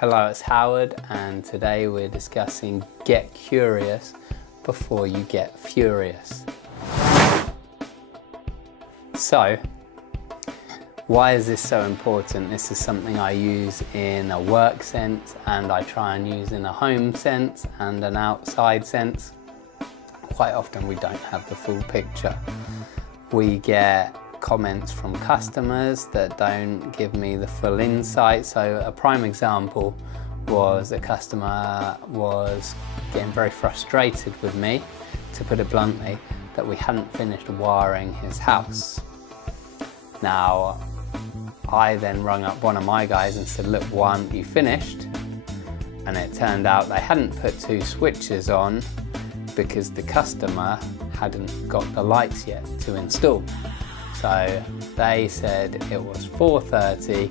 Hello, it's Howard, and today we're discussing get curious before you get furious. So, why is this so important? This is something I use in a work sense, and I try and use in a home sense and an outside sense. Quite often we don't have the full picture. We get comments from customers that don't give me the full insight. So a prime example was a customer was getting very frustrated with me, to put it bluntly, that we hadn't finished wiring his house. Now, I then rung up one of my guys and said, look, why aren't you finished? And it turned out they hadn't put two switches on because the customer hadn't got the lights yet to install. So they said it was 4:30,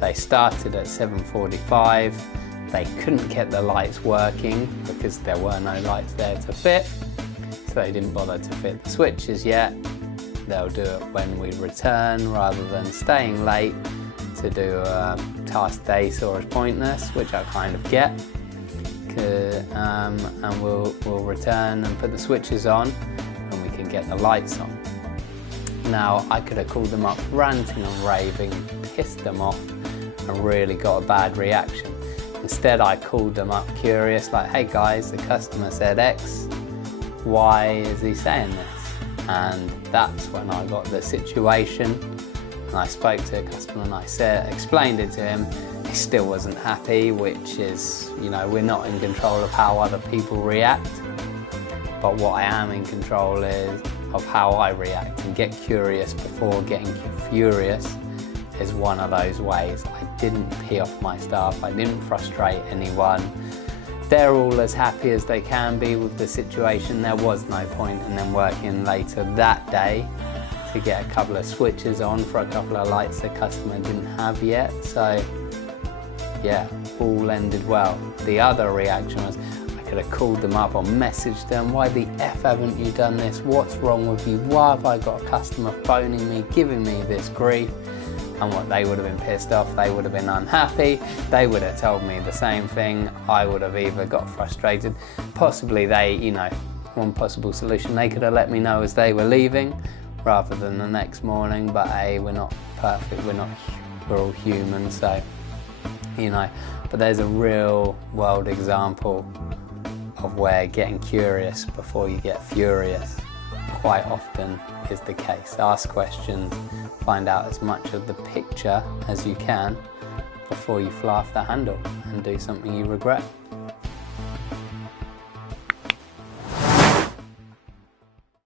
they started at 7:45, they couldn't get the lights working because there were no lights there to fit, so they didn't bother to fit the switches yet. They'll do it when we return rather than staying late to do a task they saw as pointless, which I kind of get. And we'll return and put the switches on and we can get the lights on. Now, I could have called them up ranting and raving, pissed them off, and really got a bad reaction. Instead, I called them up curious, like, hey guys, the customer said X, why is he saying this? And that's when I got the situation, and I spoke to a customer and I explained it to him. He still wasn't happy, which is, you know, we're not in control of how other people react, but what I am in control is of how I react, and get curious before getting furious is one of those ways. I didn't pee off my staff, I didn't frustrate anyone. They're all as happy as they can be with the situation. There was no point in them working later that day to get a couple of switches on for a couple of lights the customer didn't have yet. So yeah, all ended well. The other reaction was, I could have called them up or messaged them, why the F haven't you done this? What's wrong with you? Why have I got a customer phoning me, giving me this grief? And what they would have been pissed off, they would have been unhappy, they would have told me the same thing, I would have either got frustrated, possibly they, you know, one possible solution, they could have let me know as they were leaving rather than the next morning, but hey, we're not perfect, we're all human, so, you know, but there's a real world example of where getting curious before you get furious quite often is the case. Ask questions, find out as much of the picture as you can before you fly off the handle and do something you regret.